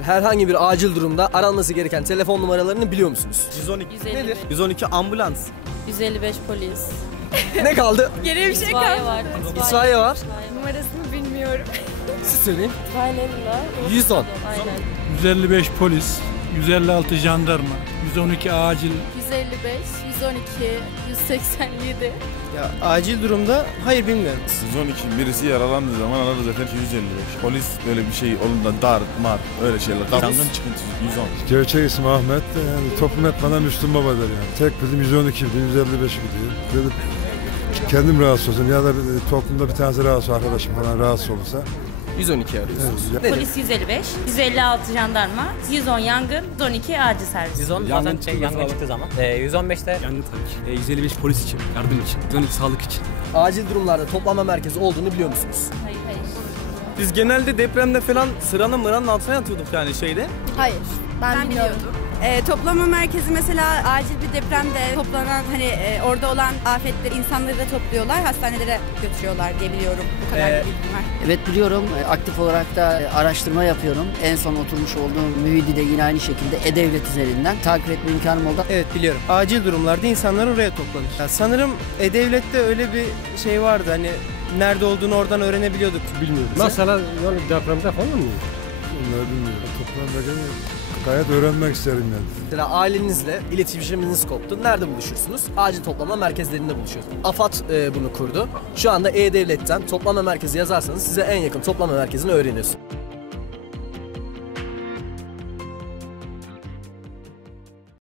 Herhangi bir acil durumda aranması gereken telefon numaralarını biliyor musunuz? 112. 155. Nedir? 112 ambulans. 155 polis. ne kaldı? Geriye bir şey İtfaiye kaldı. var. İtfaiye var. Numarasını bilmiyorum. Siz söyleyin. İtfaiyeler 110. Aynen. 155 polis, 156 jandarma, 112 acil 155, 112, 187. Ya acil durumda hayır bilmiyorum. 112 birisi yaralandığı zaman arada zaten 255. Polis böyle bir şey olduğunda dar, mar öyle şeyler. Yangın çıkıntısı 110. Gerçek ismi Ahmet. Yani toplum hep bana Müslüm Baba'dır yani. Tek bizim 112 idi, 155 gidiyor. Dedim kendim rahatsız olsun ya da bir- toplumda bir tanesi rahatsız arkadaşım falan rahatsız olursa. 112 arıyorsunuz. Evet. Nedir? Polis 155, 156 jandarma, 110 yangın, 112 acil servis. 110 zaten şey yangın çıktığı zaman. Ee, 115'te Yangın tabii ki. E, 155 polis için, yardım için, 112 sağlık için. Acil durumlarda toplama merkezi olduğunu biliyor musunuz? Hayır hayır. Biz genelde depremde falan sıranın mıranın altına yatıyorduk yani şeyde. Hayır. Ben, bilmiyorum. Ee, toplama merkezi mesela acil bir depremde toplanan hani e, orada olan afetleri insanları da topluyorlar hastanelere götürüyorlar diye biliyorum. Bu kadar Ee, bir bilgim var. Evet biliyorum. E, Aktif olarak da e, araştırma yapıyorum. En son oturmuş olduğum mühidi de yine aynı şekilde E-Devlet üzerinden takip etme imkanım oldu. Evet biliyorum. Acil durumlarda insanlar oraya toplanır. Ya sanırım E-Devlet'te öyle bir şey vardı hani nerede olduğunu oradan öğrenebiliyorduk. Bilmiyorum. Mesela yani depremde falan mı? Onları bilmiyorum. Gene gayet öğrenmek isterim yani. Mesela ailenizle iletişiminiz koptu. Nerede buluşursunuz? Acil toplama merkezlerinde buluşuyorsunuz. AFAD e, bunu kurdu. Şu anda E-Devlet'ten toplama merkezi yazarsanız size en yakın toplama merkezini öğreniyorsunuz.